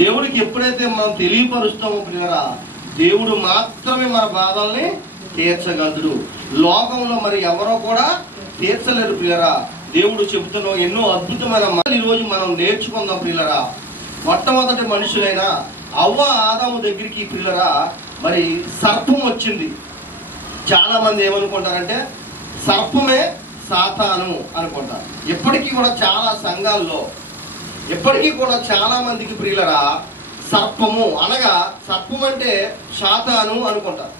దేవుడికి ఎప్పుడైతే మనం తెలియపరుస్తామో ప్రియరా, దేవుడు మాత్రమే మన బాధల్ని తీర్చగలడు. లోకంలో మరి ఎవరో కూడా తీర్చలేరు ప్రియరా. దేవుడు చెబుతున్న ఎన్నో అద్భుతమైన మాటలు ఈరోజు మనం నేర్చుకుందాం ప్రియరా. మొట్టమొదటి మనుషులైన అవ్వ ఆదాము దగ్గరికి ప్రియరా మరి సర్పం వచ్చింది. చాలా మంది ఏమనుకుంటారంటే సర్పమే సాతాను అనుకుంటారు. ఎప్పటికీ కూడా చాలా సంఘాల్లో ఎప్పటికీ కూడా చాలా మందికి ప్రియులరా సర్పము అనగా సర్పం అంటే సాతాను అనుకుంటారు.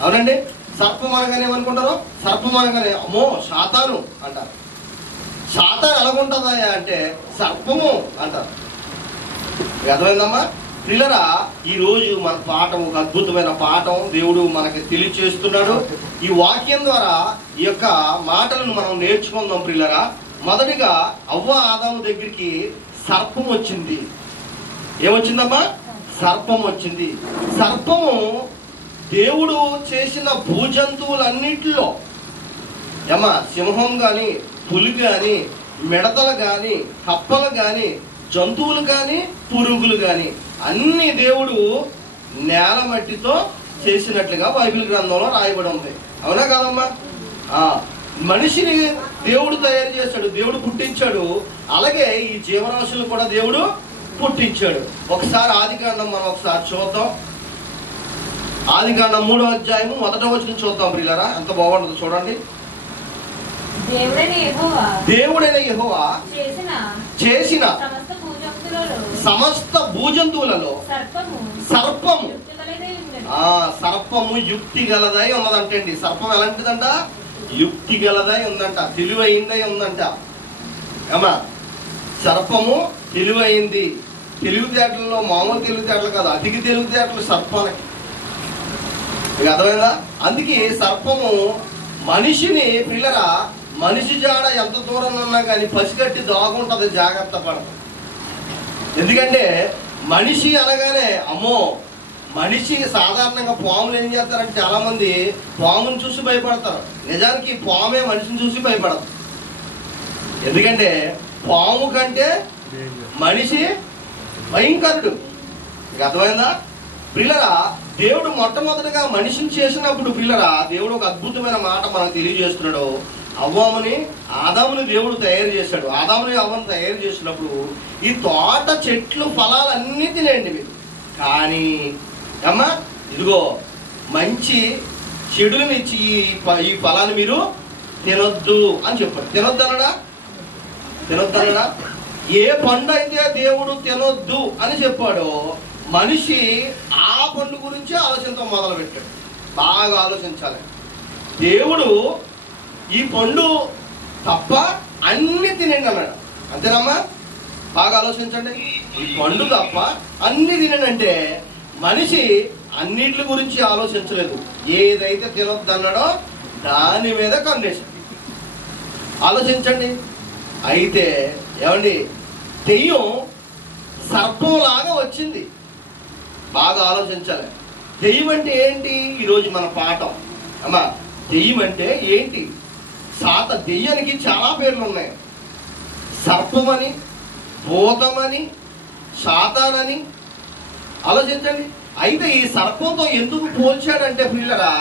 అవునండి, సర్పం అనగానే ఏమనుకుంటారు? సర్పం అనగానే అమ్మో సాతాను అంటారు. సాతాను ఎలాగుంటుందా అంటే సర్పము అంటారు. అర్థమైందమ్మా ప్రియులరా? ఈ రోజు మన పాఠం ఒక అద్భుతమైన పాఠం దేవుడు మనకి తెలియచేస్తున్నాడు. ఈ వాక్యం ద్వారా ఈ యొక్క మాటలను మనం నేర్చుకుందాం ప్రియులరా. మొదటిగా అవ్వ ఆదాము దగ్గరికి సర్పం వచ్చింది. ఏమొచ్చిందమ్మా? సర్పం వచ్చింది. సర్పము దేవుడు చేసిన భూజంతువులన్నిటిలో ఏమా సింహం గాని, పులి గాని, మిడతలు గాని, కప్పలు గాని, జంతువులు గాని, పురుగులు గాని అన్ని దేవుడు నేల మట్టితో చేసినట్లుగా బైబిల్ గ్రంథంలో రాయబడి ఉంది. అవునా కాదమ్మా? మనిషిని దేవుడు తయారు చేశాడు, దేవుడు పుట్టించాడు. అలాగే ఈ జీవరాశులు కూడా దేవుడు పుట్టించాడు. ఒకసారి ఆదికాండం మనం ఒకసారి చూద్దాం. ఆదికాండం 3వ అధ్యాయము 1వ వచనం చూద్దాం ప్రియులారా. ఎంత బాగుంటుందో చూడండి. దేవుడైన యెహోవా చేసిన సమస్త భూజంతువులలో సర్పము సర్పము యుక్తి గలదై ఉన్నదంటండి. సర్పం ఎలాంటిదంట? యుక్తి గలదై ఉందంట, తెలివైందై ఉందంట. ఏమా సర్పము తెలివైంది. తెలివితేటలలో మామూలు తెలివితేటలు కాదు, అధిక తెలివితేటలు సర్పాలకి. అర్థమైందా? అందుకే సర్పము మనిషిని పిల్లరా మనిషి జాడ ఎంత దూరం ఉన్నా కానీ పసిగట్టి దాగుంటది, జాగ్రత్త పడదు. ఎందుకంటే మనిషి అనగానే అమ్మో, మనిషి సాధారణంగా పాములు ఏం చేస్తారంటే చాలా మంది పామును చూసి భయపడతారు. నిజానికి పామే మనిషిని చూసి భయపడదు. ఎందుకంటే పాము కంటే మనిషి భయంకరుడు. అర్థమైందా పిల్లరా? దేవుడు మొట్టమొదటిగా మనిషిని చేసినప్పుడు పిల్లరా దేవుడు ఒక అద్భుతమైన మాట మనకు తెలియజేస్తున్నాడు. అవ్వముని ఆదాముని దేవుడు తయారు చేశాడు. ఆదాముని అవ్వను తయారు చేసినప్పుడు ఈ తోట చెట్లు ఫలాలన్నీ తినేయండి మీరు, కానీ అమ్మా ఇదిగో మంచి చెడుని ఇచ్చి ఈ ఫలాన్ని మీరు తినొద్దు అని చెప్పాడు. తినొద్దనడా? తినొద్దనడా? ఏ పండు అయితే దేవుడు తినొద్దు అని చెప్పాడో మనిషి ఆ పండు గురించి ఆలోచించడం మొదలు పెట్టాడు. బాగా ఆలోచించాలి. దేవుడు ఈ పండు తప్ప అన్ని తినండి అన్నాడు. అంతేనమ్మా? బాగా ఆలోచించండి. ఈ పండు తప్ప అన్ని తినండి అంటే మనిషి అన్నిటి గురించి ఆలోచించలేదు. ఏదైతే తినొద్దు అన్నాడో దాని మీద కన్నేశాడు. ఆలోచించండి. అయితే ఏమండి దెయ్యం సర్పంలాగా వచ్చింది. బాగా ఆలోచించాలి. దెయ్యం అంటే ఏంటి? ఈరోజు మన పాఠం. అమ్మా దెయ్యం అంటే ఏంటి? దెయ్యానికి చాలా పేర్లు ఉన్నాయి. సర్పమని, భూతమని, సాతానని. ఆలోచించండి. అయితే ఈ సర్పంతో ఎందుకు పోల్చాడంటే పిల్లరా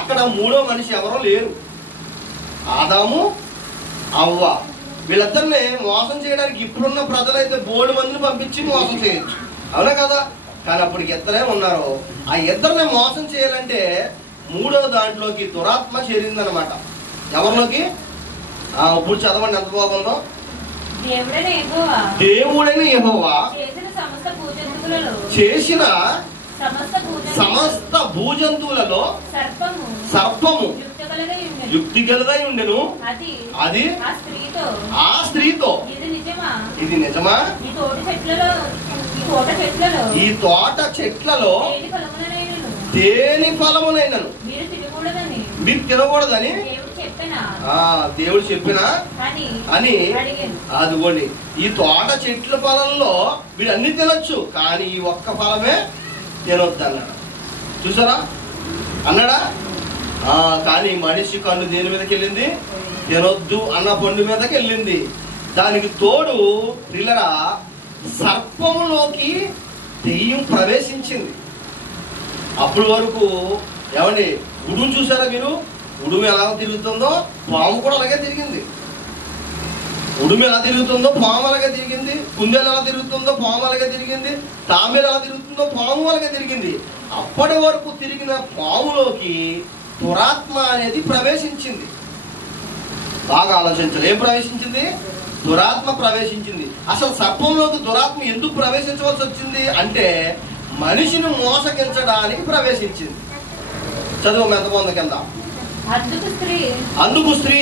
అక్కడ మూడో మనిషి ఎవరో లేరు. ఆదాము అవ్వ వీళ్ళిద్దరిని మోసం చేయడానికి ఇప్పుడున్న ప్రజలైతే బోల్డ్ మందిని పంపించి మోసం చేయొచ్చు. అవునా కదా? కానీ అప్పటికి ఇద్దరే ఉన్నారు. ఆ ఇద్దరిని మోసం చేయాలంటే మూడో దాంట్లోకి దురాత్మ చేరిందనమాట. ఎవరిలోకి? ఇప్పుడు చదవండి ఎంత బాగుందో. దేవుడైన యెహోవా చేసిన సమస్త భూజంతువులలో సర్పము యుక్తి గలదై ఉండెను. అది ఆ స్త్రీతో ఇది నిజమా? ఈ తోట చెట్లలో దేని ఫలమునైనను మీరు తినకూడదని దేవుడు చెప్పినా అని. అదిగోండి ఈ తోట చెట్ల ఫలంలో మీరు అన్ని తినొచ్చు, కానీ ఈ ఒక్క ఫలమే తినొద్దు అన్నాడు. చూసారా? అన్నాడా? కానీ మనిషి కన్ను దేని మీదకి వెళ్ళింది? తినొద్దు అన్న పండు మీదకి వెళ్ళింది. దానికి తోడు పిల్లరా సర్పములోకి దెయ్యం ప్రవేశించింది. అప్పటి వరకు ఏమండి ఉడుము చూసారా మీరు? ఉడుము ఎలా తిరుగుతుందో పాము కూడా అలాగే తిరిగింది. ఉడుము ఎలా తిరుగుతుందో పాము అలాగే తిరిగింది. కుందేలు ఎలా తిరుగుతుందో పాము అలాగే తిరిగింది. తామేలు ఎలా తిరుగుతుందో పాము అలాగే తిరిగింది. అప్పటి వరకు తిరిగిన పాములోకి దురాత్మ అనేది ప్రవేశించింది. బాగా ఆలోచించాలి. ఏం ప్రవేశించింది? దురాత్మ ప్రవేశించింది. అసలు సర్పంలోకి దురాత్మ ఎందుకు ప్రవేశించవలసి వచ్చింది అంటే మనిషిని మోసగించడానికి ప్రవేశించింది. చదువు ఎంత బాగుంది కింద. అందుకు స్త్రీ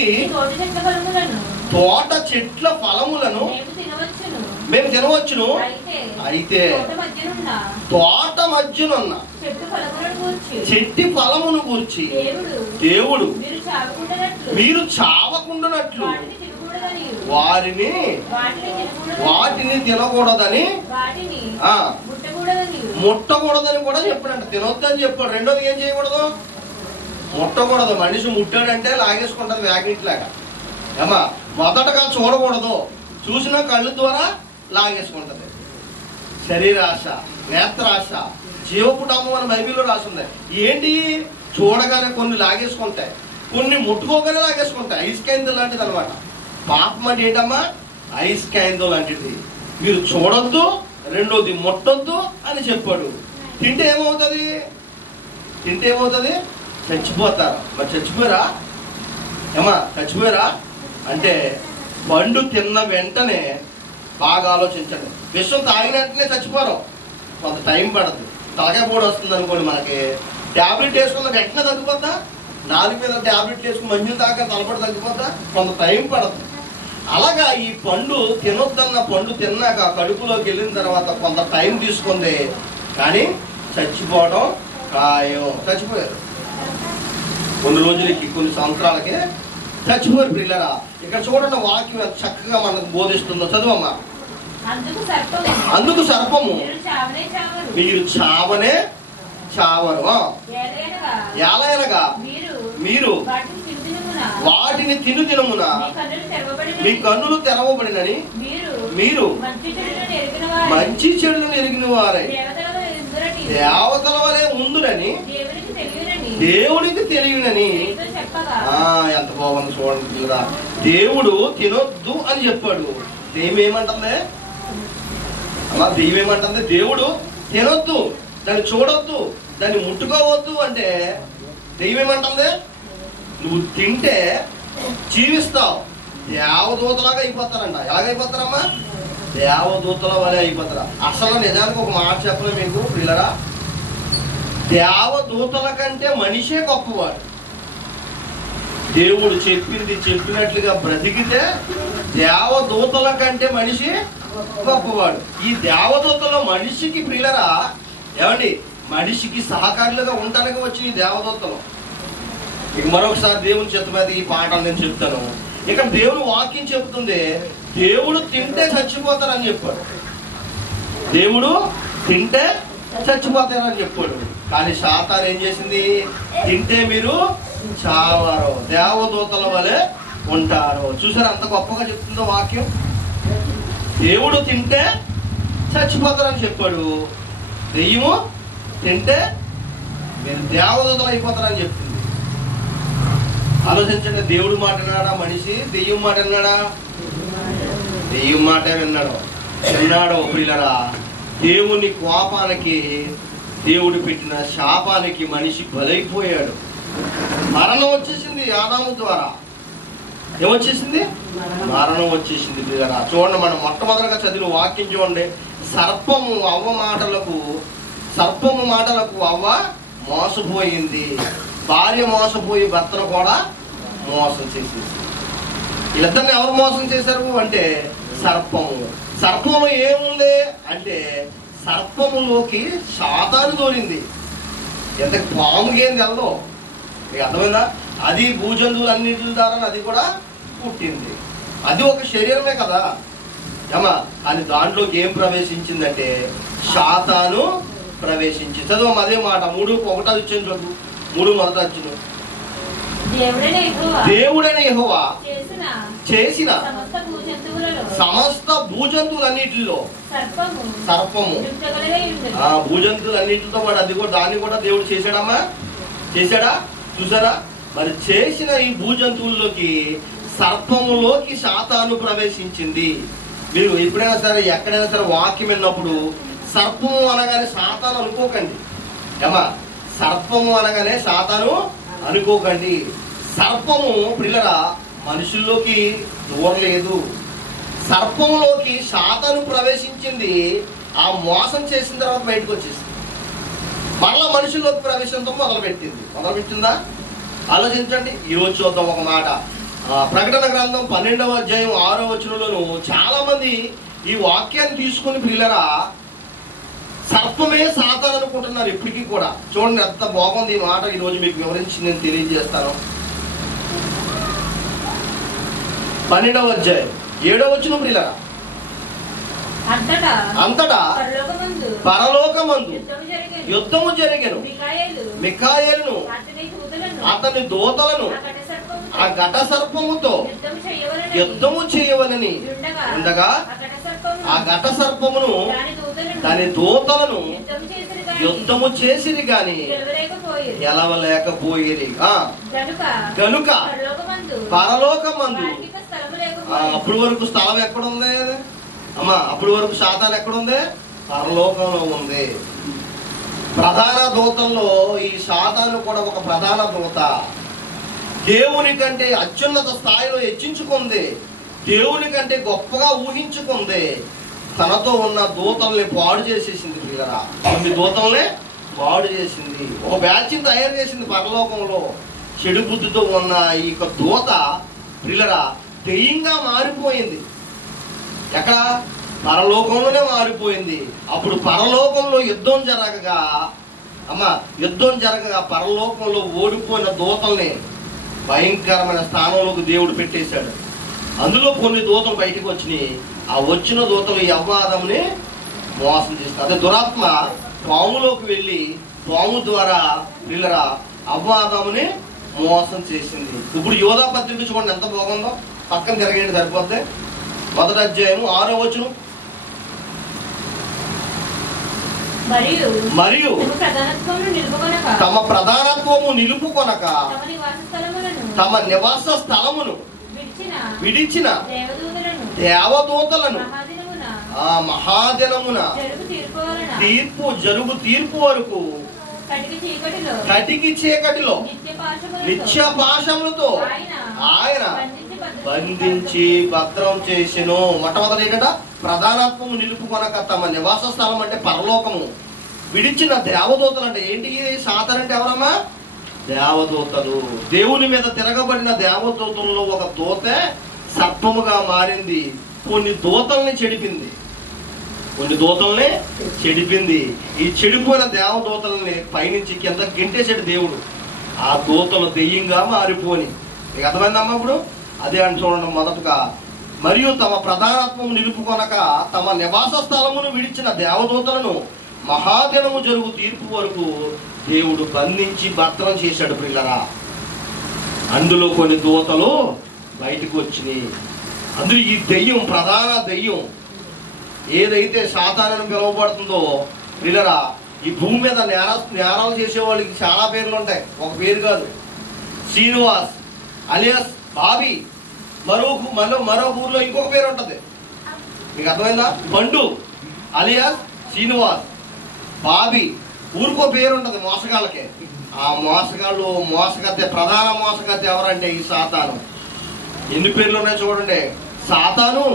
తోట చెట్ల ఫలములను మేము తినవచ్చును, అయితే తోట మధ్యనున్న చెట్టి ఫలమును గూర్చి దేవుడు మీరు చావకుండానట్లు వాటిని తినకూడదని ముట్టకూడదని కూడా చెప్పాడంట. తినొద్దని చెప్పాడు. రెండోది ఏం చేయకూడదు? ముట్టకూడదు. మనిషి ముట్టాడంటే లాగేసుకుంటది వ్యాకెట్ లాగా. ఏమా మొదటగా చూడకూడదు, చూసిన కళ్ళు ద్వారా లాగేసుకుంటది. శరీరాశ, నేత్రాశ, జీవపుటము అని బైబిల్లో రాసింది. ఏంటి? చూడగానే కొన్ని లాగేసుకుంటాయి, కొన్ని ముట్టుకోగానే లాగేసుకుంటాయి. ఐస్ క్యాందో లాంటిది అనమాట. పాపం అంటే ఏంటమ్మా? ఐస్ క్యాందో లాంటిది. మీరు చూడొద్దు, రెండోది ముట్టొద్దు అని చెప్పాడు. తింటే ఏమవుతుంది? చచ్చిపోతారు. మరి చచ్చిపోయారా? ఏమా చచ్చిపోయారా అంటే పండు తిన్న వెంటనే బాగా ఆలోచించండి. విషం తాగిన వెంటనే చచ్చిపోరు. కొంత టైం పడదు. తలకాయ పొడి వస్తుంది అనుకోండి, మనకి ట్యాబ్లెట్ వేసుకున్న వెంటనే తగ్గిపోతా. నాలుగు మీద ట్యాబ్లెట్ వేసుకుని మందులు తాగా తలపడి తగ్గిపోతా. కొంత టైం పడదు. అలాగా ఈ పండు తినొద్దన్న పండు తిన్నాక కడుపులోకి వెళ్ళిన తర్వాత కొంత టైం తీసుకుంది, కానీ చచ్చిపోవడం ఖాయం. చచ్చిపోయారు. కొన్ని రోజులకి, కొన్ని సంవత్సరాలకి చచ్చిపోయారు పిల్లరా. ఇక్కడ చూడండి వాక్యం ఎంత చక్కగా మనకు బోధిస్తుందో. చదువమ్మా. అందుకు సర్పము మీరు చావనే చావరు, ఎలాగనగా మీరు వాటిని తినుదినమున మీ కన్నులు తెరవబడినని మీరు మంచి చెడులను ఎరిగిన వారై దేవతల వలె ఉందురని దేవుడికి తెలియనని. ఎంత బాగుంది చూడండి పిల్లరా. దేవుడు తినొద్దు అని చెప్పాడు. దెయ్యం ఏమంటుంది అలా? దెయ్యం ఏమంటుంది? దేవుడు తినొద్దు, దాన్ని చూడొద్దు, దాన్ని ముట్టుకోవద్దు అంటే దెయ్యం ఏమంటుంది? నువ్వు తింటే జీవిస్తావు, దేవదూతలాగా అయిపోతారంట. ఎలాగైపోతారమ్మా? దేవదూతల వలె అయిపోతారా? అసలు నిజానికి ఒక మాట చెప్పలే మీకు పిల్లరా, దేవదూతల కంటే మనిషే గొప్పవాడు. దేవుడు చెప్పింది చెప్పినట్లుగా బ్రతికితే దేవదూతల కంటే మనిషి గొప్పవాడు. ఈ దేవదూతలో మనిషికి ప్రియులరా ఏమండి, మనిషికి సహకారులుగా ఉండటానికి వచ్చిన ఈ దేవదూతలు. ఇక మరొకసారి దేవుని చేత మీద ఈ పాఠాలు నేను చెప్తాను. ఇక్కడ దేవుని వాక్యం చెప్తుంది, దేవుడు తింటే చచ్చిపోతారని చెప్పాడు. దేవుడు తింటే చచ్చిపోతారని చెప్పాడు. కానీ సాతాను ఏం చేసింది? తింటే మీరు చావారు, దేవదూతల వలె ఉంటారు. చూసారా అంత గొప్పగా చెప్తుందో వాక్యం? దేవుడు తింటే చచ్చిపోతారని చెప్పాడు. దెయ్యము తింటే మీరు దేవదూతలు అయిపోతారని చెప్తుంది. ఆలోచించండి. దేవుడు మాట విన్నాడా మనిషి? దెయ్యం మాట విన్నాడా? దెయ్యం మాట విన్నాడు ప్రియులరా. దేవుని కోపానికి, దేవుడు పెట్టిన శాపానికి మనిషి బలైపోయాడు. మరణం వచ్చేసింది ఆదాము ద్వారా. ఏమొచ్చేసింది? మరణం వచ్చేసింది ప్రియులరా. చూడండి, మనం మొట్టమొదటిగా చదివిన వాక్యం చూడండి. సర్పము మాటలకు అవ్వ మోసపోయింది. భార్య మోసపోయి భర్తను కూడా మోసం చేసేసి. వీళ్ళిద్దరిని ఎవరు మోసం చేశారు అంటే సర్పంలో ఏముంది అంటే సర్పములోకి సాతాను దూరింది. ఎంత పాముకి ఏం తెలదు. మీకు అర్థమైందా? అది భూజంతువులు అన్నింటి ద్వారా అది కూడా పుట్టింది. అది ఒక శరీరమే కదా ఏమా. అని దాంట్లోకి ఏం ప్రవేశించిందంటే సాతాను ప్రవేశించి. చదువు అదే మాట 3:1 వచ్చింది. చదువు 3 వచ్చిన. దేవుడైన యెహోవా చేసిన సమస్త భూజంతువులన్నిటిలో సర్పము భూజంతువులన్నిటితో వాడు అది కూడా దాన్ని కూడా దేవుడు చేశాడమ్మా, చేశాడా? చూసారా? మరి చేసిన ఈ భూజంతువుల్లోకి సర్పములోకి సాతాను ప్రవేశించింది. మీరు ఎప్పుడైనా సరే ఎక్కడైనా సరే వాక్యం విన్నప్పుడు సర్పము అనగానే సాతాను అనుకోకండి. ఏమా, సర్పము అనగానే సాతాను అనుకోకండి. సర్పము పిల్లరా మనుషుల్లోకి దూరలేదు. సర్పంలోకి సాతాను ప్రవేశించింది. ఆ మోసం చేసిన తర్వాత బయటకు వచ్చేసింది. మరలా మనుషుల్లోకి ప్రవేశంతో మొదలుపెట్టిందా? ఆలోచించండి. ఈరోజు చూద్దాం ఒక మాట. ప్రకటన గ్రంథం 12వ అధ్యాయం 6వ వచనంలోను చాలా మంది ఈ వాక్యాన్ని తీసుకుని పిల్లరా సర్పమే సాతాను అనుకుంటున్నారు ఇప్పటికీ కూడా. చూడండి ఎంత బాగుంది ఈ మాట. ఈ రోజు మీకు వివరించి నేను తెలియజేస్తాను. 12వ అధ్యాయం 7వ వచనం పిల్లరా, అంతటా పరలోకమందు యుద్ధము జరిగెను. మిఖాయేలును అతని దూతలను ఆ ఘట సర్పముతో యుద్ధము చేయవలని ఉండగా ఆ ఘట సర్పమును దాని దూతలను యుద్ధము చేసిరి గాని గెలవలేకపోయేది. గనుక పరలోకమందు అప్పటి వరకు స్థలం ఎక్కడుంది అమ్మా? అప్పటి వరకు సాతాను ఎక్కడుంది? పరలోకంలో ఉంది. ప్రధాన దూతల్లో ఈ సాతాను కూడా ఒక ప్రధాన దూత. దేవుని కంటే అత్యున్నత స్థాయిలో హెచ్చించుకుంది. దేవుని కంటే గొప్పగా ఊహించుకుంది. తనతో ఉన్న దూతల్ని పాడు చేసేసింది పిల్లరా. 9 దూతల్ని పాడు చేసింది. ఒక బ్యాచ్ని తయారు చేసింది పరలోకంలో. చెడు బుద్ధితో ఉన్న ఈ దూత పిల్లరా దెయ్యంగా మారిపోయింది. ఎక్కడ? పరలోకంలోనే మారిపోయింది. అప్పుడు పరలోకంలో యుద్ధం జరగగా పరలోకంలో ఓడిపోయిన దూతల్ని భయంకరమైన స్థానంలోకి దేవుడు పెట్టేశాడు. అందులో కొన్ని దూతలు బయటకు వచ్చినాయి. ఆ వచ్చిన దూతలు యవ్వాదముని మోసం చేస్తారు. అదే దురాత్మ పాములోకి వెళ్ళి పాము ద్వారా పిల్లరా అవ్వాదముని మోసం చేసింది. ఇప్పుడు యోధా పత్రిక చూడండి ఎంత బాగుందో. పక్కన తిరగండి సరిపోద్ది. 1వ అధ్యాయం 6వ వచనం. మరియు తమ ప్రధానత్వము నిలుపుకొనక తమ నివాస స్థలమును విడిచిన దేవదూతలను ఆ మహాదినమున తీర్పు వరకు కటికి చీకటిలో నిత్య పాశములతో ఆయన బంధించి భద్రం చేసెను. మొట్టమొదటి ఏంటంట? ప్రధానత్వము నిలుపుకొనక తమ నివాస స్థలం అంటే పరలోకము విడిచిన దేవదూతలు. అంటే ఏంటి? సాతాను అంటే ఎవరమ్మా? దేవదూతలు. దేవుని మీద తిరగబడిన దేవదూతల్లో ఒక దూతే సర్పముగా మారింది. కొన్ని దూతల్ని చెడిపింది. ఈ చెడిపోయిన దేవదూతల్ని పైనుంచి కింద గెంటేసాడు దేవుడు. ఆ దూతలు దెయ్యంగా మారిపోని. మీకు అర్థమైందమ్మా? ఇప్పుడు అదే అని చూడండి. మొదటగా మరియు తమ ప్రధానత్వము నిలుపుకొనక తమ నివాస స్థలమును విడిచిన దేవదూతలను మహాదినము జరుగు తీర్పు వరకు దేవుడు బంధించి భద్రం చేశాడు పిల్లరా. అందులో కొన్ని దూతలు బయటకు వచ్చినాయి. అందులో ఈ దెయ్యం, ప్రధాన దెయ్యం ఏదైతే సాతాను పిలువబడుతుందో పిల్లరా, ఈ భూమి మీద నేరాలు చేసే వాళ్ళకి చాలా పేర్లు ఉంటాయి. ఒక పేరు కాదు. శ్రీనివాస్ అలియాస్ బాబీ. మరో ఊర్లో ఇంకొక పేరు ఉంటది. మీకు అర్థమైందా? బండు అలియాస్ శ్రీనివాస్ బాబీ. ఊరికో పేరు ఉంటది మోసగాళ్ళకి. ఆ మోసగాళ్ళు ప్రధాన మోసగత్త ఎవరంటే ఈ సాతాను. ఎన్ని పేర్లు ఉన్నాయి చూడండి. సాతాను,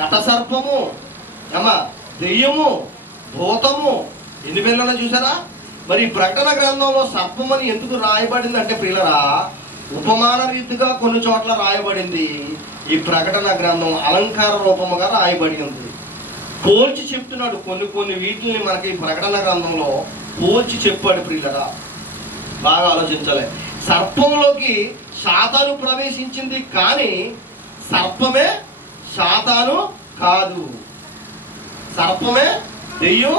ఘట సర్పము, దెయ్యము, భూతము. ఎన్ని పేర్లు ఉన్నాయి చూసారా? మరి ప్రకటన గ్రంథంలో సర్పం అని ఎందుకు రాయబడింది అంటే పిల్లరా ఉపమాన రీతిగా కొన్ని చోట్ల రాయబడింది. ఈ ప్రకటన గ్రంథం అలంకార రూపముగా రాయబడి ఉంది. పోల్చి చెప్తున్నాడు. కొన్ని వీటిని మనకి ప్రకటన గ్రంథంలో పోల్చి చెప్పాడు పిల్లరా. బాగా ఆలోచించాలి. సర్పంలోకి సాతాను ప్రవేశించింది కానీ సర్పమే సాతాను కాదు. సర్పమే దెయ్యం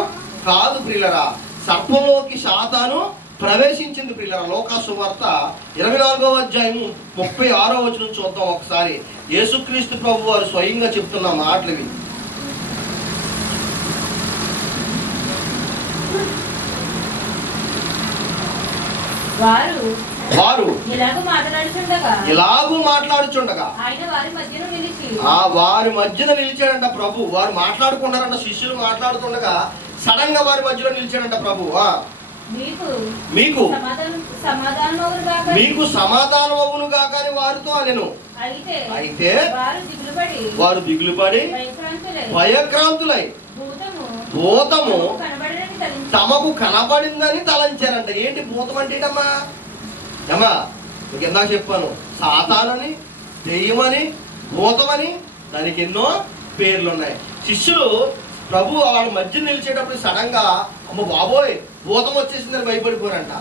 కాదు పిల్లరా. సర్పంలోకి సాతాను ప్రవేశించింది ప్రియులారా. లోకా సువార్త 24వ అధ్యాయం 36వ వచనం చూద్దాం ఒకసారి. యేసుక్రీస్తు ప్రభు వారు స్వయంగా చెప్తున్న మాటలు ఇవి. వారు ఇలాగూ మాట్లాడుచుండగా వారి మధ్యన నిలిచాడంట ప్రభు. వారు మాట్లాడుకున్నారంట, శిష్యులు మాట్లాడుతుండగా సడన్ గా వారి మధ్యలో నిలిచాడంట ప్రభు. మీకు సమాధానమవును గాక అని వారితో అనెను. అయితే వారు దిగులుపడి భయక్రాంతులై భూతము తమకు కనబడిందని తలంచారంట. ఏంటి భూతం అంటే ఏంటమ్మా? ఏమా మీకు ఇందాక చెప్పాను, సాతానని, దెయ్యమని, భూతమని, దానికి ఎన్నో పేర్లు ఉన్నాయి. శిష్యులు ప్రభు వాళ్ళ మధ్య నిలిచేటప్పుడు సడన్ గా అమ్మ బాబోయ్ భూతం వచ్చేసిందని భయపడిపోరంట.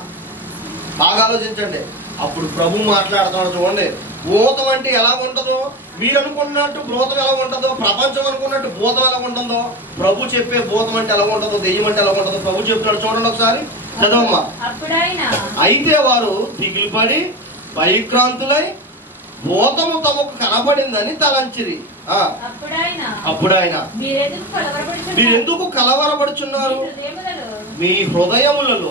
బాగా ఆలోచించండి. అప్పుడు ప్రభు మాట్లాడుతున్నాడు చూడండి. భూతం అంటే ఎలా ఉంటుందో, మీరు అనుకున్నట్టు భూతం ఎలా ఉంటుందో, ప్రపంచం అనుకున్నట్టు భూతం ఎలా ఉంటుందో, ప్రభు చెప్పే భూతం అంటే ఎలా ఉంటుందో, దెయ్యం అంటే ఎలా ఉంటుందో ప్రభు చెప్తున్నాడు. చూడండి ఒకసారి చదవమ్మా. అయితే వారు దిగులుపడి భయక్రాంతులై భూతము తమకు కనబడిందని తలంచిరి. అప్పుడు ఆయన మీరెందుకు కలవరపడుచున్నారు? మీ హృదయములలో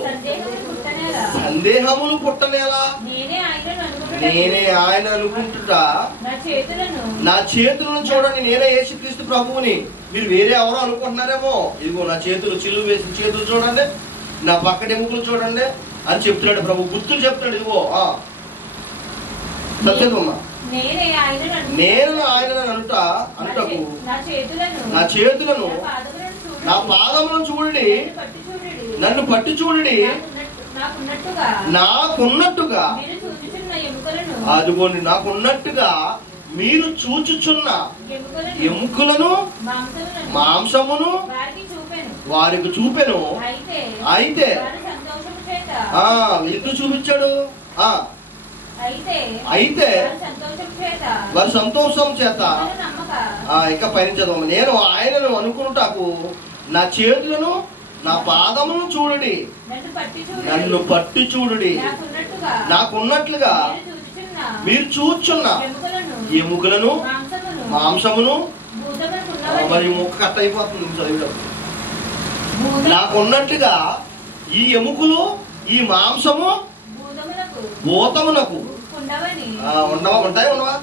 సందేహములు పుట్టనేలా? నేనే ఆయన అనుకుంటున్నా. నా చేతులను చూడండి, నేనే యేసుక్రీస్తు ప్రభువుని. మీరు వేరే ఎవరో అనుకుంటున్నారేమో. ఇదిగో నా చేతులు, చిలువ వేసిన చేతులు చూడండి, నా పక్కటి ఎముకలు చూడండి అని చెప్తున్నాడు ప్రభు. గుర్తులు చెప్తున్నాడు. ఇదిగో సత్యమమ్మా, నేను ఆయన అంటకు నా చేతులను నా పాదములను చూడండి, నన్ను పట్టి చూడండి, నాకున్నట్టుగా అదిగోండి నాకున్నట్టుగా మీరు చూచుచున్న ఎముకలను మాంసమును వారికి చూపెను. అయితే ఎందుకు చూపించాడు? అయితే వారి సంతోషం చేత ఇక పయనించదు. నేను ఆయనను అనుకుంటాకు నా చేతులను నా పాదమును చూడుడి, నన్ను పట్టి చూడుడి, నాకున్నట్లుగా మీరు చూచున్న ఎముకలను మాంసమును. మరి ముక్క కట్ అయిపోతుంది చదివేటప్పుడు. నాకున్నట్టుగా ఈ ఎముకలు ఈ మాంసము భూతమునకు ఉంటాయి ఉండవా?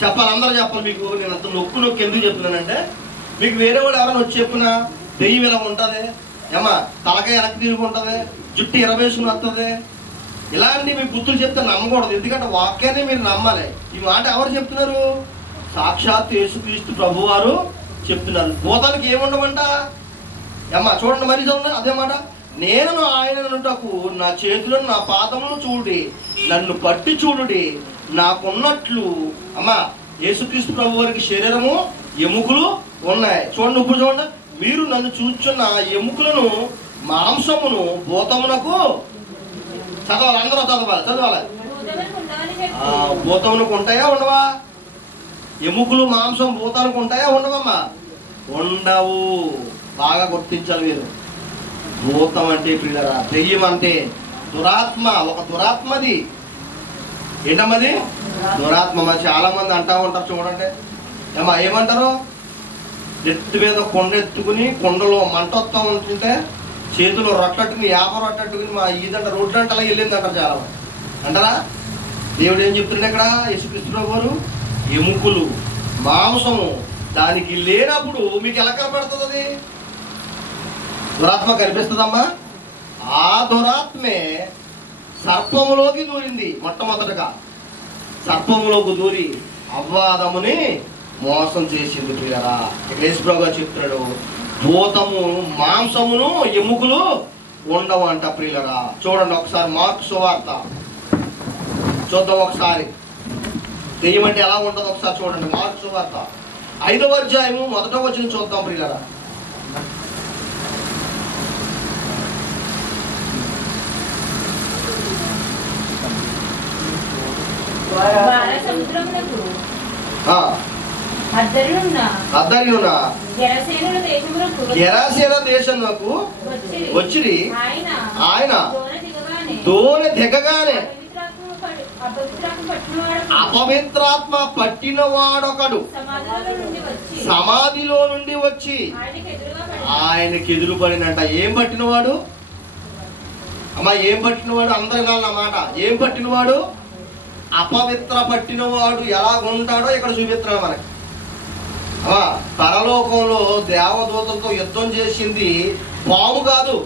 చెప్పాలి, అందరూ చెప్పాలి. మీకు నేను అంత నొక్కు ఎందుకు చెప్తున్నానంటే, మీకు వేరే వాళ్ళు ఎవరైనా వచ్చి చెప్పినా దెయ్యం ఇలా ఉంటది, ఏమా తలకాయ వెనక్కి తిరిగి ఉంటది, జుట్టు ఎరవేసుకుని వస్తుంది, ఇలాంటి మీకు గుర్తులు చెప్తే నమ్మకూడదు. ఎందుకంటే వాక్యాన్ని మీరు నమ్మాలి. ఈ మాట ఎవరు చెప్తున్నారు? సాక్షాత్ యేసుక్రీస్తు ప్రభు వారు చెప్తున్నారు. భూతానికి ఏముండమంట? ఏమ్మా చూడండి, మరి చూడండి అదే మాట. నేను ఆయననుటకు నా చేతులను నా పాదములను చూడుడి, నన్ను పట్టి చూడుడి, నాకున్నట్లు. అమ్మా యేసుక్రీస్తు ప్రభు వారికి శరీరము ఎముకలు ఉన్నాయి. చూడండి, ఇప్పుడు చూడండి. మీరు నన్ను చూచున్న ఎముకలను మాంసమును భూతమునకు చదవాలి, అందరూ చదవాలి. భూతమునకు ఉంటాయా ఉండవా? ఎముకలు మాంసం భూతానికి ఉంటాయా ఉండవమ్మా? ఉండవు. బాగా గుర్తించాలి మీరు. భూతం అంటే ప్రియులరా, దెయ్యం అంటే దురాత్మ. ఒక దురాత్మది. ఏంటమ్మది? దురాత్మ. మరి చాలా మంది అంటా ఉంటారు చూడండి. ఏమా ఏమంటారు? ఎత్తు మీద కొండ ఎత్తుకుని కొండలో మంట వస్తూ ఉంటుంటే చేతిలో రొట్టట్టుకుని రొట్టట్టుకుని మా ఈదంట రోడ్లంట అలా వెళ్ళింది అంటారు చాలా మంది. అంటారా? దేవుడు ఏం చెప్తున్నాడు ఇక్కడ? యేసుక్రీస్తు ప్రభు వారు ఎముకలు మాంసము దానికి లేనప్పుడు మీకు ఎలా కనపడుతుంది? అది దురాత్మ కనిపిస్తుందమ్మా? ఆ దురాత్మే సర్పములోకి దూరింది. మొట్టమొదటగా సర్పములోకి దూరి అవ్వాదముని మోసం చేసింది ప్రియులారా. ఇక్కడ యేసు ప్రభు గారు చెప్తున్నాడు, భూతము మాంసమును ఎముకలు ఉండవు అంట ప్రియులారా. చూడండి ఒకసారి మార్కు సువార్త చూద్దాం ఒకసారి. దెయ్యం అంటే ఎలా ఉంటుందో ఒకసారి చూడండి. మార్కు సువార్త 5వ అధ్యాయము 1వ వచనం చూద్దాం ప్రియులారా. గెరాసేన దేశమునకు వచ్చి ఆయన దిగగానే అపవిత్రాత్మ పట్టిన వాడొకడు సమాధిలో నుండి వచ్చి ఆయనకి ఎదురుపడినంట. ఏం పట్టినవాడు అమ్మా? ఏం పట్టినవాడు? అందరూ అన్నమాట. ఏం పట్టినవాడు? అపవిత్ర పట్టినవాడు ఎలాగుంటాడో ఇక్కడ చూపిస్తున్నాడు మనకి. పరలోకంలో దేవదూతలతో యుద్ధం చేసింది పాము కాదు.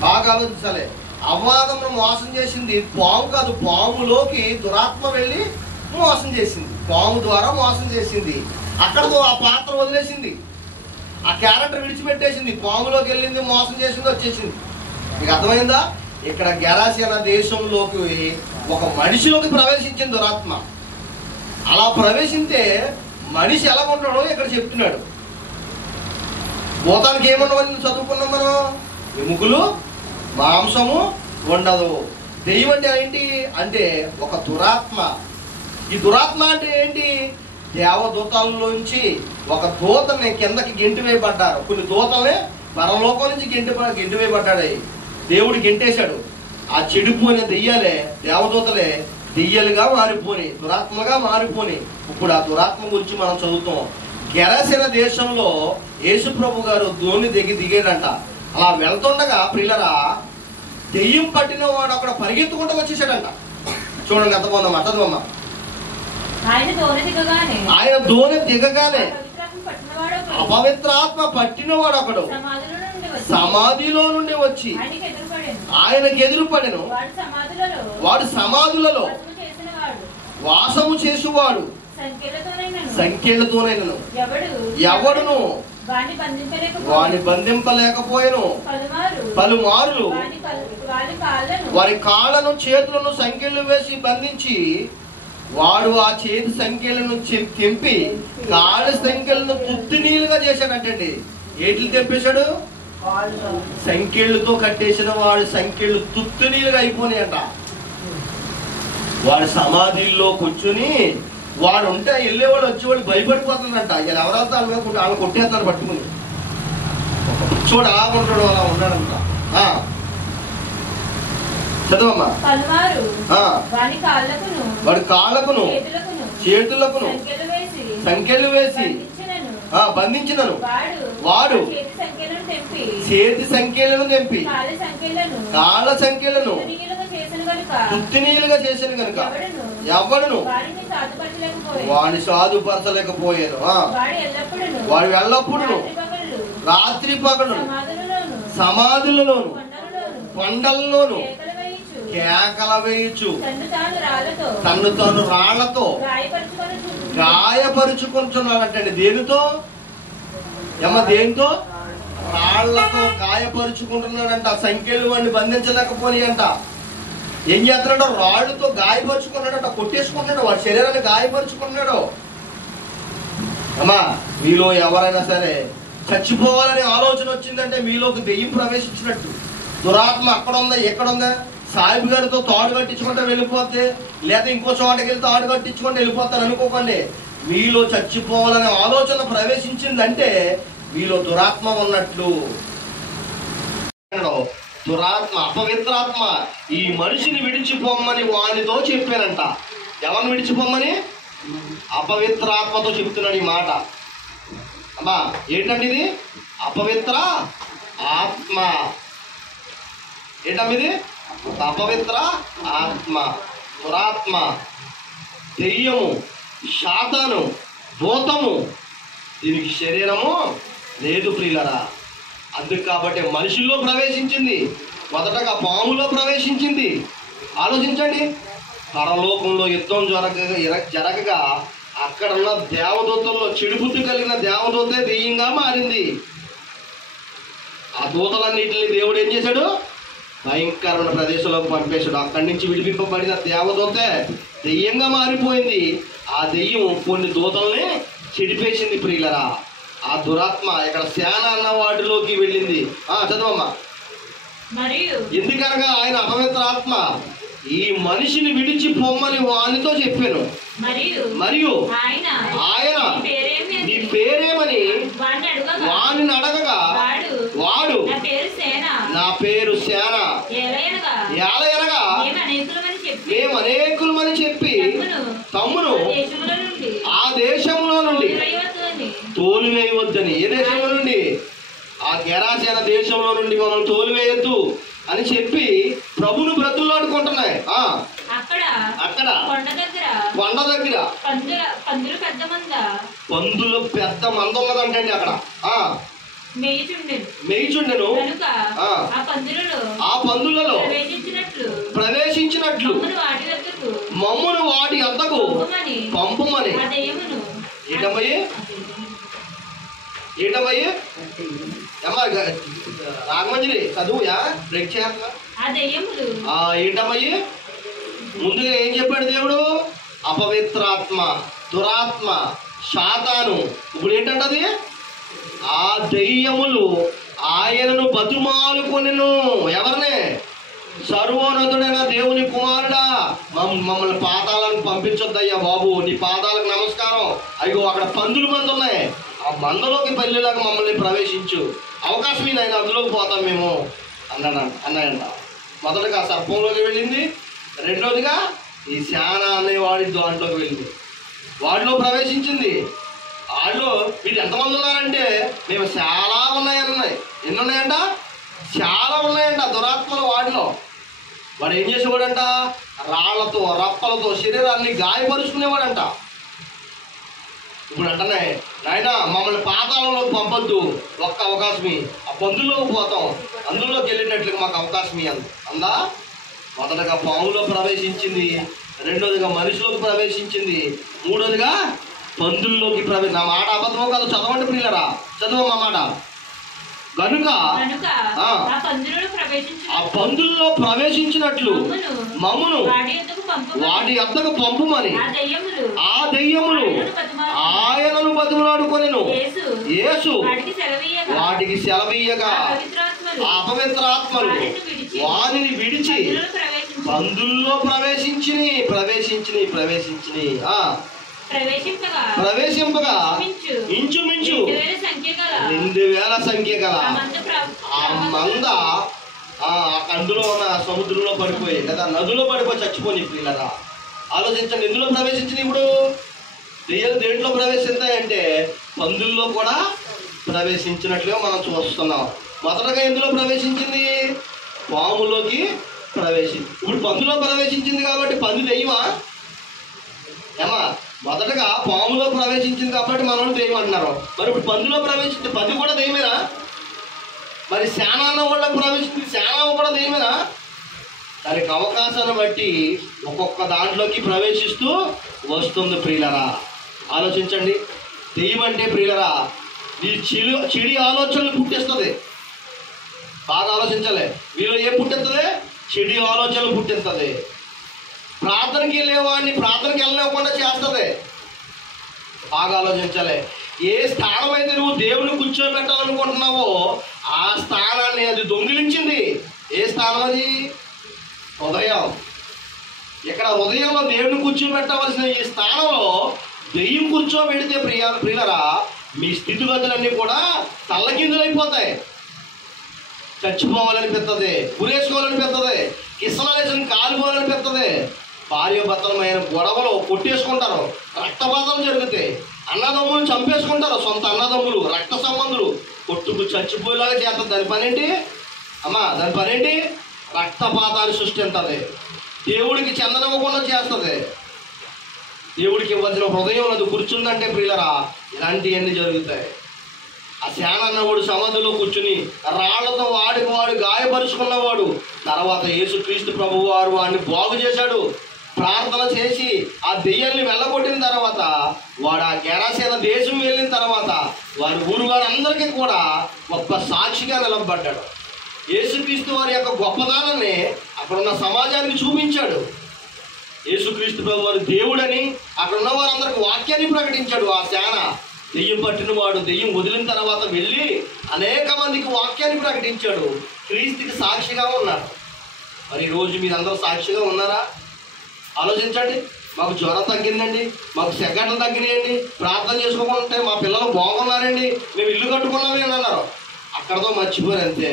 బాగా ఆలోచించాలి. అపవాదమును మోసం చేసింది పాము కాదు. పాములోకి దురాత్మ వెళ్ళి మోసం చేసింది. పాము ద్వారా మోసం చేసింది. అక్కడతో ఆ పాత్ర వదిలేసింది. ఆ క్యారెక్టర్ విడిచిపెట్టేసింది. పాములోకి వెళ్ళింది, మోసం చేసింది, వచ్చేసింది. మీకు అర్థమైందా? ఇక్కడ గెరాసేన దేశంలోకి ఒక మనిషిలోకి ప్రవేశించింది దురాత్మ. అలా ప్రవేశింటే మనిషి ఎలా ఉంటాడో ఇక్కడ చెప్తున్నాడు. భూతానికి ఏముండవని చదువుకున్నాం మనం. ఎముకలు, మాంసము ఉండదు. దెయ్యం అంటే ఏంటి అంటే ఒక దురాత్మ. ఈ దురాత్మ అంటే ఏంటి? దేవదూతల్లోంచి ఒక దూతని కిందకి గెంటివేయబడ్డారు. కొన్ని దూతల్ని పరలోకం నుంచి గెంటివేయబడ్డాడు. దేవుడు గెంటేశాడు. ఆ చెడిపోయిన దెయ్యాలే, దేవదూతలే దెయ్యాలుగా మారిపోని, దురాత్మగా మారిపోని. ఇప్పుడు ఆ దురాత్మ గురించి మనం చదువుతాం. గెరాసేన దేశంలో యేసుప్రభు గారు దోణి దిగాడంట. అలా వెళ్తుండగా ప్రియులరా, దెయ్యం పట్టిన వాడు అక్కడ పరిగెత్తుకుంటూ వచ్చేసాడంట. చూడండి ఎంత బాగుందమ్మా. చదువమ్మా. ఆయన దోణి దిగగానే అపవిత్రాత్మ పట్టినవాడు ఒకడు సమాధిలో నుండి వచ్చి ఆయనకు ఎదురుపడెను. వాడు సమాధులలో వాసము చేసేవాడు సంఖ్యలతోనైనను ఎవడును వాని బంధింపలేకపోయాను. పలుమార్లు వారి కాళ్ళను చేతులను సంఖ్యలు వేసి బంధించి వాడు ఆ చేతి సంఖ్యలను తెంపి కాళ్ళ సంఖ్యలను తుత్తినీలుగా చేశాడంటండి. ఏట్లు తెప్పేశాడు? సంఖ్యలతో కట్టేసిన వాడు సంఖ్యలు తుత్తినీలుగా అయిపోయినాయంట. వాడి సమాధిలో కూర్చుని వాడు ఉంటే వెళ్ళేవాళ్ళు వచ్చేవాళ్ళు భయపడిపోతుందంట. ఇలా ఎవరైతే వాళ్ళు కొట్టేస్తాడు పట్టుకుని. చూడు అలా ఉంటాడు, అలా ఉన్నాడంట. చదవమ్మా. వాడి కాళ్ళకును చేతులకును సంఖ్యలు వేసి బంధించినను. వాడు చేతి సంఖ్యలను తెంపి కాళ్ళ సంఖ్యలను తుత్తినీలుగా చేసిన కనుక ఎవడును వాడిని సాధుపరచలేకపోయాను. వాడు ఎల్లప్పుడూ రాత్రి పగలు సమాధులలోను కొండల్లోను కేకల వేయచ్చు తన్ను తాను రాళ్లతో గాయపరుచుకుంటున్నాడంటండి. దేనితో దేనితో? రాళ్లతో గాయపరుచుకుంటున్నాడంట. సంఖ్యలు వాడిని బంధించలేకపోయాయంట. ఏం చేస్తున్నాడో రాళ్లతో గాయపరుచుకున్నాడంట. కొట్టేసుకుంటున్నాడు, వాడి శరీరాన్ని గాయపరుచుకుంటున్నాడు. అమ్మా, మీలో ఎవరైనా సరే చచ్చిపోవాలనే ఆలోచన వచ్చిందంటే మీలోకి దెయ్యం ప్రవేశించినట్టు. దురాత్మ అక్కడ ఉందా, ఎక్కడ ఉందా? సాహిబ్ గారితో తాడు కట్టించుకుంటే వెళ్ళిపోతే, లేదా ఇంకో చోటకి వెళ్తే తాడు కట్టించుకుంటే వెళ్ళిపోతారు అనుకోకండి. మీలో చచ్చిపోవాలనే ఆలోచన ప్రవేశించిందంటే మీలో దురాత్మ ఉన్నట్లు. దురాత్మ, అపవిత్రాత్మ ఈ మనిషిని విడిచిపోమ్మని వానితో చెప్పానంట. ఎవరిని విడిచిపోమ్మని? అపవిత్రాత్మతో చెప్తున్నాడు ఈ మాట. అమ్మా, ఏంటండి ఇది? అపవిత్ర ఆత్మ. ఏంటమ్మా ఇది? అపవిత్ర ఆత్మ, దురాత్మ, దెయ్యము, శాతాను, భూతము. దీనికి శరీరము లేదు ప్రియులరా. అందుకు కాబట్టి మనుషుల్లో ప్రవేశించింది. మొదటగా పాములో ప్రవేశించింది. ఆలోచించండి. పరలోకంలో యుద్ధం జరగగా అక్కడున్న దేవదూతల్లో చెడు బుద్ధి కలిగిన దేవదూతే దెయ్యంగా మారింది. ఆ దూతలన్నింటినీ దేవుడు ఏం చేశాడు? భయంకరమైన ప్రదేశంలోకి పంపేశాడు. అక్కడి నుంచి విడిపింపబడిన దేవదూతే దెయ్యంగా మారిపోయింది. ఆ దెయ్యం కొన్ని దూతల్ని చెడిపేసింది ప్రియులరా. ఆ దురాత్మ ఇక్కడ సేన అన్న వాటిలోకి వెళ్ళింది. చదవమ్మా. ఎందుకనగా ఆయన అపవిత్ర ఆత్మ ఈ మనిషిని విడిచి పొమ్మని వానితో చెప్పాను. మరియు ఆయన నీ పేరేమని వాణ్ణి అడగగా వాడు నా పేరు సేన ఎలయనగా దేశంలో నుండి మమ్మల్ని తోలివేయద్దు అని చెప్పి ప్రభును బ్రతులాడుకుంటున్నాయి. అక్కడ కొండ దగ్గర పందుల పెద్ద మంద ఉన్నదంటండి. అక్కడ మేయిచుండెను. ఆ పందులలో ప్రవేశించినట్లు మమ్మును వాటి వద్దకు పంపుమని. ఏంటమ్మయ్యి రాగమంజరి చదువుయా బ్రేక్ చేయాలి. ఏంటమ్మయ్యి ముందుగా ఏం చెప్పాడు దేవుడు? అపవిత్రాత్మ, దురాత్మ, శాతాను. ఇప్పుడు ఏంటంటది? ఆ దెయ్యములు ఆయనను బతుమాలుకొనెను. ఎవరినే? సర్వోన్నతుడైన దేవుని కుమారుడా, మమ్మల్ని పాతాలను పంపించొద్దయ్యా బాబు, నీ పాదాలకు నమస్కారం. అయ్యో అక్కడ పందులు మంది ఉన్నాయి, ఆ మందలోకి బయలులాగా మమ్మల్ని ప్రవేశించు, అవకాశం ఇది ఆయన, అందులోకి పోతాం మేము అన్నాయంట. మొదటగా సర్పంలోకి వెళ్ళింది, రెండోదిగా ఈ శానా అనేవాడి దాంట్లోకి వెళ్ళింది, వాడిలో ప్రవేశించింది. వాళ్ళు వీళ్ళు ఎంతమంది ఉన్నారంటే మేము చాలా ఉన్నాయన్నాయి. ఎన్ని ఉన్నాయంట? చాలా ఉన్నాయంట దురాత్మలు వాడిలో. వాడు ఏం చేసేవాడంట? రాళ్లతో రప్పలతో శరీరాన్ని గాయపరుచుకునేవాడంట. ఇప్పుడు అంటనే నాయన మమ్మల్ని పాతాళంలోకి పంపొద్దు, ఒక్క అవకాశం, ఆ పందుల్లోకి పోతాం, అందులోకి వెళ్ళేటట్లుగా మాకు అవకాశం అందా. మొదటగా పాములో ప్రవేశించింది, రెండోదిగా మనిషిలోకి ప్రవేశించింది, మూడోదిగా పందుల్లోకి నా మాట అబద్ధమో కాదు, చదవండి పిల్లరా, చదువు మా మాట. కనుక ఆ పందుల్లో ప్రవేశించినట్లు మమ్మును వాటి వద్దకు పంపుమని ఆ దెయ్యములు ఆయనను బతిమలాడుకొనెను. యేసు వాటికి సెలవీయగా ఆ అపవిత్రాత్మలు వారిని విడిచి పందుల్లో ప్రవేశించిని. ప్రవేశింపగా ఇంచుమించు 2000 సంఖ్య గల ఆ మంద అందులో ఉన్న సముద్రంలో పడిపోయి లేదా నదిలో పడిపోయి చచ్చిపోయి. పిల్లరా ఆలోచించండి, ఎందులో ప్రవేశించింది? ఇప్పుడు దెయ్యాలు దేంట్లో ప్రవేశిస్తాయంటే పందుల్లో కూడా ప్రవేశించినట్లుగా మనం చూస్తున్నాం. మొదటగా ఎందులో ప్రవేశించింది? పాములోకి ప్రవేశించింది. ఇప్పుడు పందులో ప్రవేశించింది కాబట్టి పంది దెయ్యమా ఏమా? మొదటగా పాములో ప్రవేశించింది కాబట్టి మనం దెయ్యం అంటున్నారు. మరి ఇప్పుడు పందులో ప్రవేశించింది, పంది కూడా దెయ్యమేనా? మరి శానాన్న కూడా ప్రవేశించింది, శానా కూడా దెయ్యమేనా? దానికి అవకాశాన్ని బట్టి ఒక్కొక్క దాంట్లోకి ప్రవేశిస్తూ వస్తుంది. ప్రియులరా ఆలోచించండి, దెయ్యం అంటే ప్రియులరా ఈ చెడి ఆలోచనలు పుట్టిస్తుంది. బాగా ఆలోచించాలి, వీళ్ళు ఏం పుట్టిస్తుంది? చెడి ఆలోచనలు పుట్టిస్తుంది. ప్రార్థనకి వెళ్ళేవాడిని ప్రార్థనకి వెళ్ళలేకుండా చేస్తుంది. బాగా ఆలోచించాలి, ఏ స్థానం అయితే నువ్వు దేవుని కూర్చోబెట్టాలనుకుంటున్నావో ఆ స్థానాన్ని అది దొంగిలించింది. ఏ స్థానం అది? హృదయం. ఇక్కడ హృదయంలో దేవుని కూర్చోబెట్టవలసిన ఈ స్థానంలో దెయ్యం కూర్చోబెడితే ప్రియులరా మీ స్థితిగతులన్నీ కూడా తల్లకిందులైపోతాయి. చచ్చిపోవాలనిపిస్తుంది, ఉరేసుకోవాలనిపిస్తుంది, కిసనాలేసిన కాలిపోవాలనిపిస్తుంది, భార్యాభర్తలమైన గొడవలు కొట్టేసుకుంటారు, రక్తపాతాలు జరుగుతాయి, అన్నదమ్ములు చంపేసుకుంటారు, సొంత అన్నదమ్ములు, రక్త సంబంధులు కొట్టుకు చచ్చిపోయేలాగా చేస్తారు. దాని పనేంటి అమ్మా? దాని పనేంటి? రక్తపాతాన్ని సృష్టిస్తుంది, దేవుడికి చెందనివ్వకుండా చేస్తుంది. దేవుడికి ఇవ్వాల్సిన హృదయం అది కూర్చుందంటే ప్రియులరా ఇలాంటివన్నీ జరుగుతాయి. ఆ శానన్నవాడు సమాధిలో కూర్చుని రాళ్లతో వాడు గాయపరుచుకున్నవాడు. తర్వాత యేసుక్రీస్తు ప్రభువు వారు వాడిని బాగు చేశాడు. ప్రార్థన చేసి ఆ దెయ్యాన్ని వెళ్ళగొట్టిన తర్వాత వాడు ఆ గెరాసేన దేశం వెళ్ళిన తర్వాత వారి ఊరు వారందరికీ కూడా గొప్ప సాక్షిగా నిలబడ్డాడు. యేసుక్రీస్తు వారి యొక్క గొప్పదానాన్ని అక్కడున్న సమాజానికి చూపించాడు. యేసుక్రీస్తు ప్రభు వారు దేవుడని అక్కడ ఉన్న వారందరికి వాక్యాన్ని ప్రకటించాడు. ఆ శాన దెయ్యం పట్టిన వాడు దెయ్యం వదిలిన తర్వాత వెళ్ళి అనేక మందికి వాక్యాన్ని ప్రకటించాడు. క్రీస్తుకి సాక్షిగా ఉన్నాడు. మరి ఈరోజు మీరందరూ సాక్షిగా ఉన్నారా? ఆలోచించండి. మాకు జ్వరం తగ్గిందండి, మాకు సెగట్లు తగ్గినాయండి, ప్రార్థన చేసుకోకుండా మా పిల్లలు బాగున్నారండి, మేము ఇల్లు కట్టుకున్నామే అని అన్నారు. అక్కడతో మర్చిపోయారు, అంతే.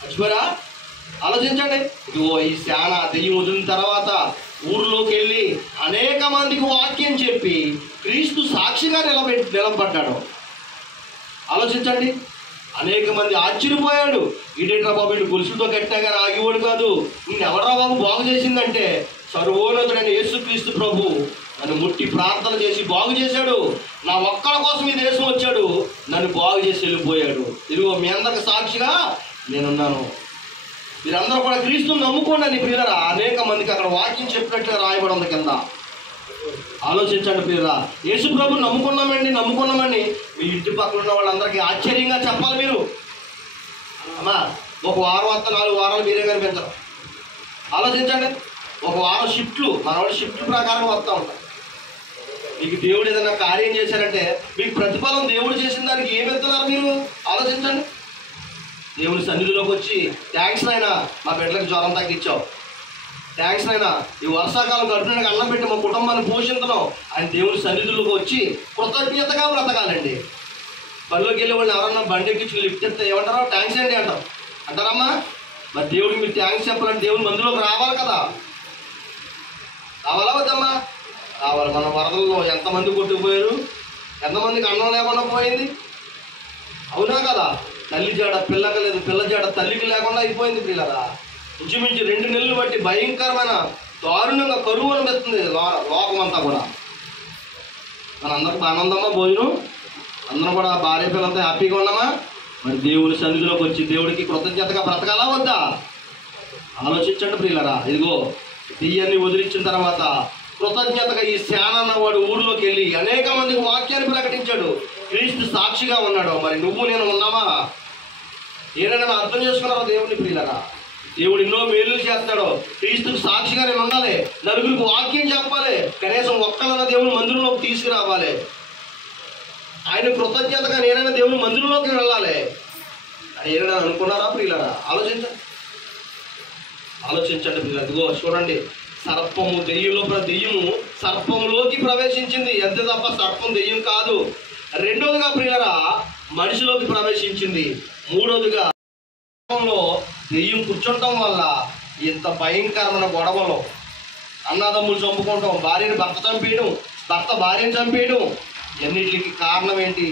మర్చిపోయారా? ఆలోచించండి. ఇదిగో ఈ శాన దెయ్యం వదిలిన తర్వాత ఊర్లోకి వెళ్ళి అనేక మందికి వాక్యం చెప్పి క్రీస్తు సాక్షిగా నిలబడ్డాడు. ఆలోచించండి. అనేక మంది ఆశ్చర్యపోయాడు. ఇదేంట్రా బాబు, ఇటు గొలుసులతో కట్టినా కానీ ఆగివాడు కాదు, నేను ఎవరా బాబు బాగు చేసిందంటే సర్వోన్నతుడైన యేసుక్రీస్తు ప్రభు నన్ను ముట్టి ప్రార్థన చేసి బాగు చేశాడు. నా ఒక్కల కోసం ఈ దేశం వచ్చాడు, నన్ను బాగు చేసి వెళ్ళిపోయాడు. ఇదిగో మీ అందరికి సాక్షిగా నేనున్నాను. మీరందరూ కూడా క్రీస్తుని నమ్ముకోండి అని ప్రియులరా అనేక మందికి అక్కడ వాక్యం చెప్పినట్టుగా రాయబడి ఉంది కింద. ఆలోచించండి ప్రియులరా, యేసు ప్రభుని నమ్ముకున్నామని మీ ఇంటి పక్కన ఉన్న వాళ్ళందరికీ ఆశ్చర్యంగా చెప్పాలి. మీరు అమ్మా ఒక వారం వస్తా 4 వారాలు మీరే కనిపించరు. ఆలోచించండి, ఒక వారం షిఫ్ట్లు, మన వాళ్ళు షిఫ్ట్ ప్రకారం వస్తూ ఉంటారు. మీకు దేవుడు ఏదైనా కార్యం చేశారంటే మీకు ప్రతిఫలం దేవుడు చేసిన దానికి ఏమి ఎత్తున్నారు మీరు? ఆలోచించండి. దేవుని సన్నిధిలోకి వచ్చి థ్యాంక్స్ నాయనా, మా బిడ్డలకు జ్వరం తగ్గించావు, థ్యాంక్స్ నాయనా ఈ వర్షాకాలం గడుపునకి అన్నం పెట్టి మా కుటుంబాన్ని పోషించడం ఆయన దేవుని సన్నిధిలోకి వచ్చి కృతజ్ఞతగా బ్రతకాలండి. పనిలోకి వెళ్ళే వాళ్ళు ఎవరన్నా బండి ఎక్కించి లిఫ్ట్ చెప్తే ఏమంటారో థ్యాంక్స్ అండి అంటారమ్మా. మరి దేవుడికి మీరు థ్యాంక్స్ చెప్పాలంటే దేవుని మందిలోకి రావాలి కదా, రావాలా వద్దమ్మా? రావాలి. మన వరదల్లో ఎంతమంది కొట్టుకుపోయారు, ఎంతమందికి అన్నం లేకుండా పోయింది, అవునా కదా? తల్లి జాడ పిల్లకి లేదు, పిల్ల జాడ తల్లికి లేకుండా అయిపోయింది పిల్లరా. ఇంచుమించు 2 నెలలు బట్టి భయంకరమైన దారుణంగా కరువు అనిపిస్తుంది లోకం అంతా కూడా. మనందరికి ఆనందమ్మా భోజనం, అందరం కూడా భార్య పిల్లలతో హ్యాపీగా ఉన్నామా? మరి దేవుని సన్నిధిలోకి వచ్చి దేవుడికి కృతజ్ఞతగా బ్రతకాలా వద్దా? ఆలోచించండి ప్రియులరా. ఇదిగో దెయ్యాన్ని వదిలించిన తర్వాత కృతజ్ఞతగా ఈ శాన అన్నవాడు ఊరిలోకి వెళ్ళి అనేక మందికి వాక్యాన్ని ప్రకటించాడు. క్రీస్తు సాక్షిగా ఉన్నాడు. మరి నువ్వు నేను ఉన్నావా? ఏదైనా అర్థం చేసుకున్నారా దేవుని ప్రియులరా? దేవుడు ఎన్నో మేలు చేస్తాడు. క్రీస్తుకు సాక్షిగా నేను ఉండాలి, నలుగురికి వాక్యం చెప్పాలి, కనీసం ఒక్కలన్న దేవుని మందిరంలోకి తీసుకురావాలి. ఆయన కృతజ్ఞతగా నేనైనా దేవుని మందిరంలోకి వెళ్ళాలి అని ఏదైనా అనుకున్నారా ప్రియులరా? ఆలోచించండి ప్రియుల. ఇదిగో చూడండి, సర్పము దెయ్యము సర్పంలోకి ప్రవేశించింది, అంతే తప్ప సర్పం దెయ్యం కాదు. రెండోదిగా ప్రియులరా మనిషిలోకి ప్రవేశించింది. మూడోదిగా దెయ్యం కూర్చుంటాం వల్ల ఇంత భయంకరమైన గొడవలు, అన్నదమ్ములు చంపుకుంటాం, భార్యని భర్త చంపేయడం, భర్త భార్యను చంపేయడం, ఎన్నిటికి కారణం ఏంటి?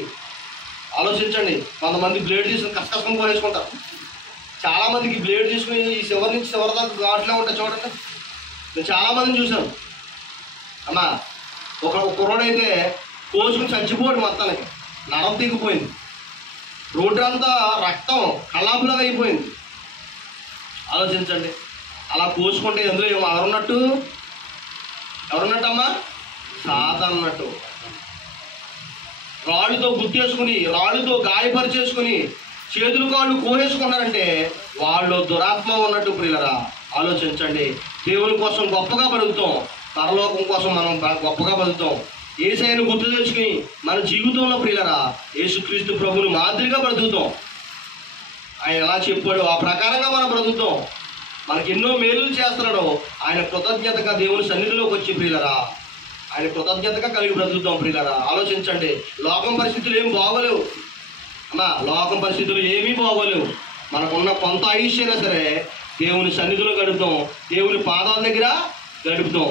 ఆలోచించండి. కొంతమంది బ్లేడ్ తీసుకుని కష్టకష్టం పోసేసుకుంటారు. చాలామందికి బ్లేడ్ తీసుకుని ఈ చివరి నుంచి చివరి దాకా ఘాట్లో ఉంటాయి చూడండి. నేను చాలామందిని చూశాను అమ్మా. ఒక కుర్రోడైతే కోసుకుని చచ్చిపోయాడు, మొత్తానికి నరం దిగిపోయింది, రోడ్డు అంతా రక్తం కల్లాపులాగా అయిపోయింది. ఆలోచించండి, అలా కోసుకుంటే ఎందులో ఎవరున్నట్టమ్మా? సాధన్నట్టు. రాళ్ళుతో గుర్తేసుకుని, రాళ్ళుతో గాయపరిచేసుకుని, చేతులు కాళ్ళు కోసేసుకున్నారంటే వాళ్ళు దురాత్మ ఉన్నట్టు ప్రియులరా. ఆలోచించండి. దేవుని కోసం గొప్పగా బతుకుతాం, పరలోకం కోసం మనం గొప్పగా బతుకుతాం. యేసయ్యను గుర్తు తెచ్చుకుని మన జీవితంలో ప్రియులరా యేసుక్రీస్తు ప్రభుని మాదిరిగా బ్రతుకుతాం. ఆయన ఎలా చెప్పాడో ఆ ప్రకారంగా మనం బ్రతుకుతాం. మనకి ఎన్నో మేలులు చేస్తున్నాడో ఆయన కృతజ్ఞతగా దేవుని సన్నిధిలోకి వచ్చి ప్రియులరా ఆయన కృతజ్ఞతగా కలిగి బ్రతుకుతాం ప్రియులరా. ఆలోచించండి. లోకం పరిస్థితులు ఏమి బాగోలేవు అమ్మా, లోకం పరిస్థితులు ఏమీ బాగోలేవు. మనకున్న కొంత ఆయుష్యైనా సరే దేవుని సన్నిధిలో గడుపుతాం, దేవుని పాదాల దగ్గర గడుపుతాం.